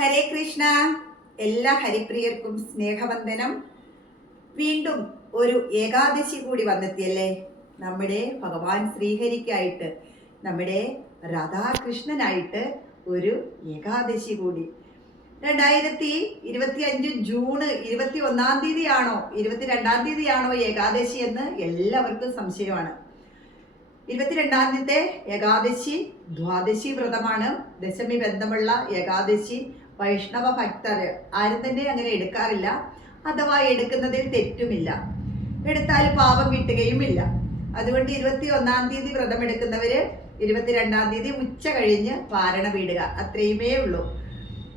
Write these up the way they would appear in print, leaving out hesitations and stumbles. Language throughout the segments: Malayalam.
ഹരേ കൃഷ്ണ. എല്ലാ ഹരിപ്രിയർക്കും സ്നേഹവന്ദനം. വീണ്ടും ഒരു ഏകാദശി കൂടി വന്നെത്തിയല്ലേ. നമ്മുടെ ഭഗവാൻ ശ്രീഹരിക്കായിട്ട്, നമ്മുടെ രാധാകൃഷ്ണനായിട്ട് ഒരു ഏകാദശി കൂടി. 2025 ജൂൺ 21 തീയതിയാണോ 22 തീയതിയാണോ ഏകാദശി എന്ന് എല്ലാവർക്കും സംശയമാണ്. 22 ഏകാദശി ദ്വാദശി വ്രതമാണ്. ദശമി ബന്ധമുള്ള ഏകാദശി വൈഷ്ണവ ഭക്തർ ആരും തന്നെ അങ്ങനെ എടുക്കാറില്ല. അഥവാ എടുക്കുന്നതിൽ തെറ്റുമില്ല, എടുത്താൽ പാപം കിട്ടുകയുമില്ല. അതുകൊണ്ട് 21 തീയതി വ്രതം എടുക്കുന്നവര് 22 തീയതി ഉച്ച കഴിഞ്ഞ് പാരണ വീടുക, അത്രയുമേ ഉള്ളൂ.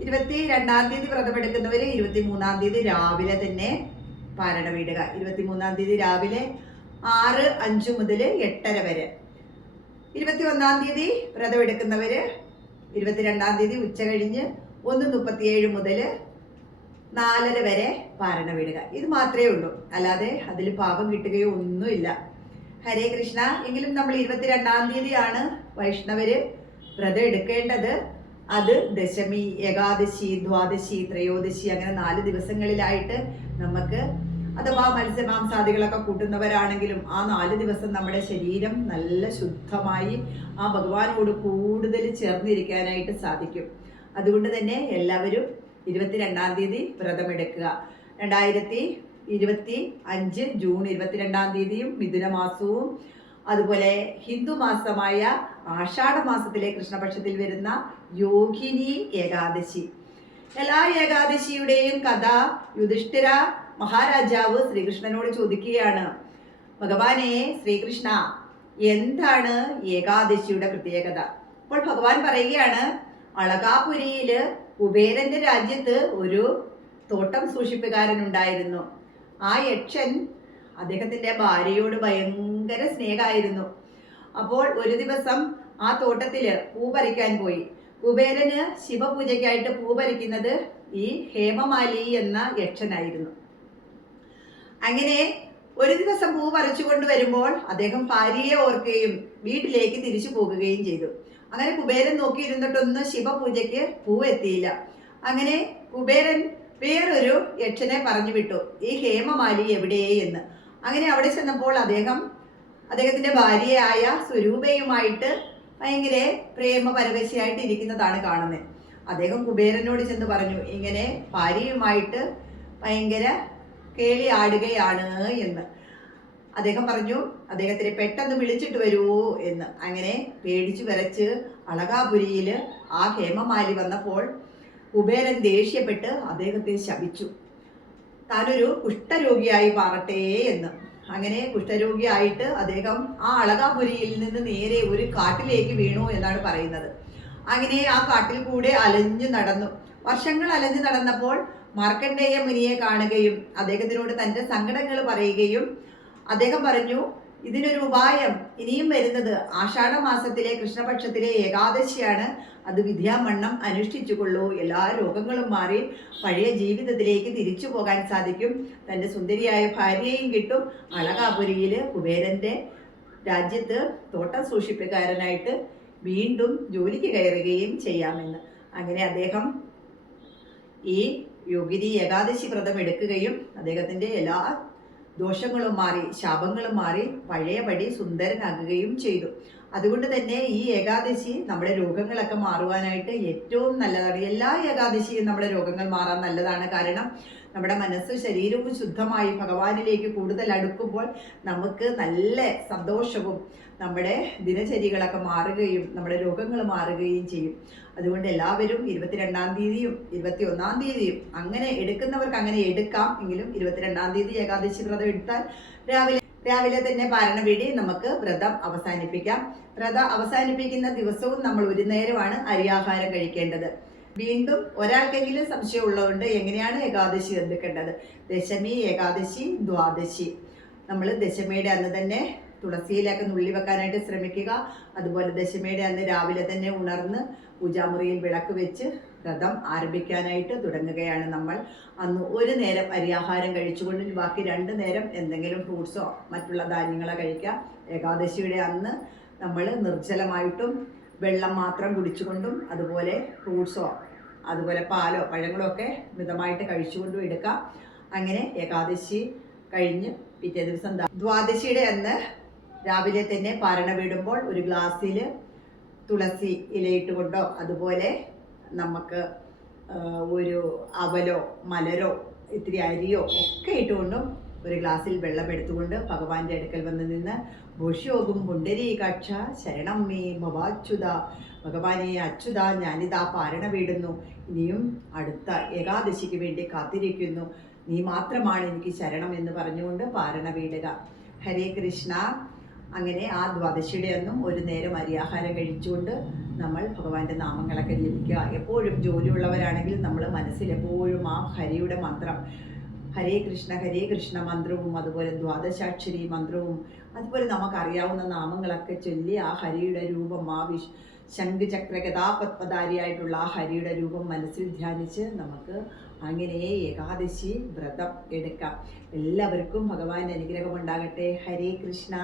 22 തീയതി വ്രതം എടുക്കുന്നവര് 23 തീയതി രാവിലെ തന്നെ പാരണ വീടുക. 23 തീയതി രാവിലെ 6:05 മുതൽ 8:30 വരെ. 21 തീയതി വ്രതം എടുക്കുന്നവര് 22 തീയതി ഉച്ച കഴിഞ്ഞ് 1:37 മുതൽ 4:30 വരെ പാരണ വീടുക. ഇത് മാത്രമേ ഉള്ളൂ, അല്ലാതെ അതിൽ പാപം കിട്ടുകയോ ഒന്നുമില്ല. ഹരേ കൃഷ്ണ. എങ്കിലും നമ്മൾ 22 തീയതിയാണ് വൈഷ്ണവര് വ്രതം എടുക്കേണ്ടത്. അത് ദശമി, ഏകാദശി, ദ്വാദശി, ത്രയോദശി അങ്ങനെ 4 ദിവസങ്ങളിലായിട്ട് നമുക്ക്, അഥവാ മത്സ്യമാംസാദികളൊക്കെ കൂട്ടുന്നവരാണെങ്കിലും ആ 4 ദിവസം നമ്മുടെ ശരീരം നല്ല ശുദ്ധമായി ആ ഭഗവാനോട് കൂടുതൽ ചേർന്നിരിക്കാനായിട്ട് സാധിക്കും. അതുകൊണ്ട് തന്നെ എല്ലാവരും 22 തീയതി വ്രതമെടുക്കുക. 2025 ജൂൺ 22 തീയതിയും മിഥുനമാസവും അതുപോലെ ഹിന്ദു മാസമായ ആഷാഢ മാസത്തിലെ കൃഷ്ണപക്ഷത്തിൽ വരുന്ന യോഗിനി ഏകാദശി. എല്ലാ ഏകാദശിയുടെയും കഥ യുധിഷ്ഠിര മഹാരാജാവ് ശ്രീകൃഷ്ണനോട് ചോദിക്കുകയാണ്, ഭഗവാനെ ശ്രീകൃഷ്ണ, എന്താണ് ഏകാദശിയുടെ പ്രത്യേകത? അപ്പോൾ ഭഗവാൻ പറയുകയാണ്, അളകാപുരിയില് കുബേരന്റെ രാജ്യത്ത് ഒരു തോട്ടം സൂക്ഷിപ്പുകാരനുണ്ടായിരുന്നു. ആ യക്ഷൻ അദ്ദേഹത്തിന്റെ ഭാര്യയോട് ഭയങ്കര സ്നേഹമായിരുന്നു. അപ്പോൾ ഒരു ദിവസം ആ തോട്ടത്തില് പൂ പറിക്കാൻ പോയി. കുബേരന് ശിവപൂജയ്ക്കായിട്ട് പൂ പറിക്കുന്നത് ഈ ഹേമമാലി എന്ന യക്ഷനായിരുന്നു. അങ്ങനെ ഒരു ദിവസം പൂ പറിച്ചുകൊണ്ട് വരുമ്പോൾ അദ്ദേഹം ഭാര്യയെ ഓർക്കുകയും വീട്ടിലേക്ക് തിരിച്ചു പോകുകയും ചെയ്തു. അങ്ങനെ കുബേരൻ നോക്കിയിരുന്നിട്ടൊന്നും ശിവപൂജയ്ക്ക് പൂ എത്തിയില്ല. അങ്ങനെ കുബേരൻ വേറൊരു യക്ഷനെ പറഞ്ഞു വിട്ടു, ഈ ഹേമമാലി എവിടെ എന്ന്. അങ്ങനെ അവിടെ ചെന്നപ്പോൾ അദ്ദേഹത്തിന്റെ ഭാര്യയായ സ്വരൂപയുമായിട്ട് ഭയങ്കര പ്രേമപരവശയായിട്ട് ഇരിക്കുന്നതാണ് കാണുന്നത്. അദ്ദേഹം കുബേരനോട് ചെന്ന് പറഞ്ഞു, ഇങ്ങനെ ഭാര്യയുമായിട്ട് ഭയങ്കര കേളി ആടുകയാണ് എന്ന്. അദ്ദേഹം പറഞ്ഞു, അദ്ദേഹത്തിന് പെട്ടെന്ന് വിളിച്ചിട്ട് വരുമോ എന്ന്. അങ്ങനെ പേടിച്ചു വിറച്ച് അളകാപുരിയിൽ ആ ഹേമമാലി വന്നപ്പോൾ കുബേരൻ ദേഷ്യപ്പെട്ട് അദ്ദേഹത്തെ ശപിച്ചു, താനൊരു കുഷ്ഠരോഗിയായി മാറട്ടെ എന്ന്. അങ്ങനെ കുഷ്ഠരോഗിയായിട്ട് അദ്ദേഹം ആ അളകാപുരിയിൽ നിന്ന് നേരെ ഒരു കാട്ടിലേക്ക് വീണു എന്നാണ് പറയുന്നത്. അങ്ങനെ ആ കാട്ടിൽ കൂടെ അലഞ്ഞു നടന്നു. വർഷങ്ങൾ അലഞ്ഞു നടന്നപ്പോൾ മാർക്കണ്ഡേയ മുനിയെ കാണുകയും അദ്ദേഹത്തിനോട് തൻ്റെ സങ്കടങ്ങൾ പറയുകയും അദ്ദേഹം പറഞ്ഞു, ഇതിനൊരു ഉപായം, ഇനിയും വരുന്നത് ആഷാഢ മാസത്തിലെ കൃഷ്ണപക്ഷത്തിലെ ഏകാദശിയാണ്, അത് വിദ്യാമണ്ണം അനുഷ്ഠിച്ചുകൊള്ളൂ, എല്ലാ രോഗങ്ങളും മാറി പഴയ ജീവിതത്തിലേക്ക് തിരിച്ചു പോകാൻ സാധിക്കും, തൻ്റെ സുന്ദരിയായ ഭാര്യയെയും കിട്ടും, അളകാപുരിയിൽ കുബേരൻ്റെ രാജ്യത്ത് തോട്ടം സൂക്ഷിപ്പുകാരനായിട്ട് വീണ്ടും ജോലിക്ക് കയറുകയും ചെയ്യാമെന്ന്. അങ്ങനെ അദ്ദേഹം ഈ യോഗിനി ഏകാദശി വ്രതം എടുക്കുകയും അദ്ദേഹത്തിൻ്റെ എല്ലാ ദോഷങ്ങളും മാറി ശാപങ്ങളും മാറി പഴയപടി സുന്ദരനാകുകയും ചെയ്തു. അതുകൊണ്ട് തന്നെ ഈ ഏകാദശി നമ്മുടെ രോഗങ്ങളൊക്കെ മാറുവാനായിട്ട് ഏറ്റവും നല്ലതാണ്. എല്ലാ ഏകാദശിയും നമ്മുടെ രോഗങ്ങൾ മാറാൻ നല്ലതാണ്. കാരണം നമ്മുടെ മനസ്സും ശരീരവും ശുദ്ധമായി ഭഗവാനിലേക്ക് കൂടുതൽ അടുക്കുമ്പോൾ നമുക്ക് നല്ല സന്തോഷവും നമ്മുടെ ദിനചര്യകളൊക്കെ മാറുകയും നമ്മുടെ രോഗങ്ങൾ മാറുകയും ചെയ്യും. അതുകൊണ്ട് എല്ലാവരും 22 തീയതിയും 21 തീയതിയും അങ്ങനെ എടുക്കുന്നവർക്ക് അങ്ങനെ എടുക്കാം. എങ്കിലും 22 തീയതി ഏകാദശി വ്രതം എടുത്താൽ രാവിലെ തന്നെ പാരണ വീടി നമുക്ക് വ്രതം അവസാനിപ്പിക്കാം. വ്രതം അവസാനിപ്പിക്കുന്ന ദിവസവും നമ്മൾ ഒരു നേരമാണ് അരിയാഹാരം കഴിക്കേണ്ടത്. വീണ്ടും ഒരാൾക്കെങ്കിലും സംശയം ഉള്ളതുകൊണ്ട് എങ്ങനെയാണ് ഏകാദശി എടുക്കേണ്ടത്? ദശമി, ഏകാദശി, ദ്വാദശി. നമ്മൾ ദശമിയുടെ അന്ന് തന്നെ തുളസിയിലൊക്കെ നുള്ളി വെക്കാനായിട്ട് ശ്രമിക്കുക. അതുപോലെ ദശമിയുടെ അന്ന് രാവിലെ തന്നെ ഉണർന്ന് പൂജാമുറിയിൽ വിളക്ക് വെച്ച് വ്രതം ആരംഭിക്കാനായിട്ട് തുടങ്ങുകയാണ് നമ്മൾ. അന്ന് ഒരു നേരം അരിയാഹാരം കഴിച്ചുകൊണ്ട് ബാക്കി 2 നേരം എന്തെങ്കിലും ഫ്രൂട്ട്സോ മറ്റുള്ള ധാന്യങ്ങളോ കഴിക്കാം. ഏകാദശിയുടെ അന്ന് നമ്മൾ നിർജ്ജലമായിട്ടും വെള്ളം മാത്രം കുടിച്ചുകൊണ്ടും അതുപോലെ ഫ്രൂട്ട്സോ അതുപോലെ പാലോ പഴങ്ങളോ ഒക്കെ മിതമായിട്ട് കഴിച്ചുകൊണ്ടും എടുക്കാം. അങ്ങനെ ഏകാദശി കഴിഞ്ഞ് പിറ്റേ ദിവസം ദ്വാദശിയുടെ അന്ന് രാവിലെ തന്നെ പാരണ വീടുമ്പോൾ ഒരു ഗ്ലാസ്സിൽ തുളസി ഇലയിട്ടുകൊണ്ടോ അതുപോലെ നമുക്ക് ഒരു അവലോ മലരോ ഇത്തിരി അരിയോ ഒക്കെ ഇട്ടുകൊണ്ടും ഒരു ഗ്ലാസ്സിൽ വെള്ളം എടുത്തുകൊണ്ട് ഭഗവാന്റെ അടുക്കൽ വന്ന് നിന്ന് ഭോഷ്യോഗം പുണ്ടരീകാക്ഷ ശരണം മേ ഭവാച്യുത, ഭഗവാനെ അച്യുത ഞാനിതാ പാരണ വീടുന്നു, ഇനിയും അടുത്ത ഏകാദശിക്ക് വേണ്ടി കാത്തിരിക്കുന്നു, നീ മാത്രമാണ് എനിക്ക് ശരണം എന്ന് പറഞ്ഞുകൊണ്ട് പാരണ വീടുക. ഹരേ കൃഷ്ണ. അങ്ങനെ ആ ദ്വാദശിയുടെ അന്നും ഒരു നേരം അരിയാഹാരം കഴിച്ചുകൊണ്ട് നമ്മൾ ഭഗവാന്റെ നാമങ്ങളൊക്കെ ജപിക്കുക. എപ്പോഴും ജോലിയുള്ളവരാണെങ്കിൽ നമ്മൾ മനസ്സിൽ എപ്പോഴും ആ ഹരിയുടെ മന്ത്രം ഹരേ കൃഷ്ണ മന്ത്രവും അതുപോലെ ദ്വാദശാക്ഷരി മന്ത്രവും അതുപോലെ നമുക്കറിയാവുന്ന നാമങ്ങളൊക്കെ ചൊല്ലി ആ ഹരിയുടെ രൂപം ആ ശംഖുചക്ര ഗദാപത്മധാരിയായിട്ടുള്ള ആ ഹരിയുടെ രൂപം മനസ്സിൽ ധ്യാനിച്ച് നമുക്ക് അങ്ങനെ ഏകാദശി വ്രതം എടുക്കാം. എല്ലാവർക്കും ഭഗവാന്റെ അനുഗ്രഹം ഉണ്ടാകട്ടെ. ഹരേ കൃഷ്ണ.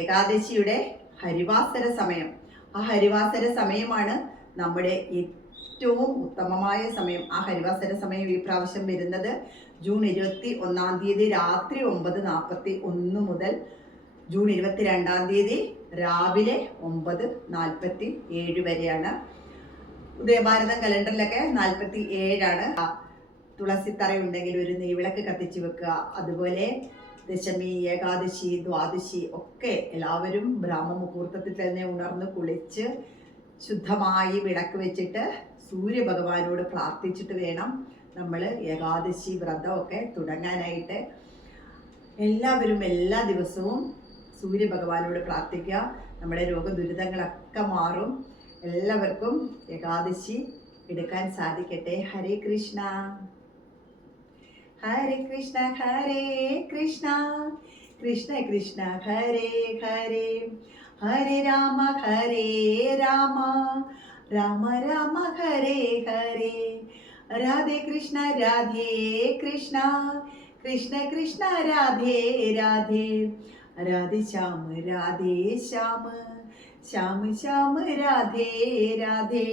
ഏകാദശിയുടെ ഹരിവാസര സമയം, ആ ഹരിവാസര സമയമാണ് നമ്മുടെ ഏറ്റവും ഉത്തമമായ സമയം. ആ ഹരിവാസര സമയം ഈ പ്രാവശ്യം വരുന്നത് ജൂൺ 21 രാത്രി 9:41 മുതൽ ജൂൺ 22 രാവിലെ 9:47 വരെയാണ്. ഉദയഭാരതം കലണ്ടറിലൊക്കെ 47 തുളസിത്തറ ഉണ്ടെങ്കിൽ ഒരു നെയ്വിളക്ക് കത്തിച്ച് വെക്കുക. അതുപോലെ ദശമി, ഏകാദശി, ദ്വാദശി ഒക്കെ എല്ലാവരും ബ്രാഹ്മമുഹൂർത്തത്തിൽ തന്നെ ഉണർന്ന് കുളിച്ച് ശുദ്ധമായി വിളക്ക് വെച്ചിട്ട് സൂര്യഭഗവാനോട് പ്രാർത്ഥിച്ചിട്ട് വേണം നമ്മൾ ഏകാദശി വ്രതമൊക്കെ തുടങ്ങാനായിട്ട്. എല്ലാവരും എല്ലാ ദിവസവും സൂര്യഭഗവാനോട് പ്രാർത്ഥിക്കുക. നമ്മുടെ രോഗദുരിതങ്ങളൊക്കെ മാറും. എല്ലാവർക്കും ഏകാദശി എടുക്കാൻ സാധിക്കട്ടെ. ഹരേ കൃഷ്ണ. ഹരേ കൃഷ്ണ ഹരേ കൃഷ്ണ കൃഷ്ണ കൃഷ്ണ ഹരേ ഹരേ, ഹരേ രാമ രാമ രാമ ഹരേ ഹരേ, രാധേ കൃഷ്ണ കൃഷ്ണ കൃഷ്ണ രാധേ രാധേ, രാധേ ശ്യാം ശ്യാം ശ്യാം രാധേ രാധേ.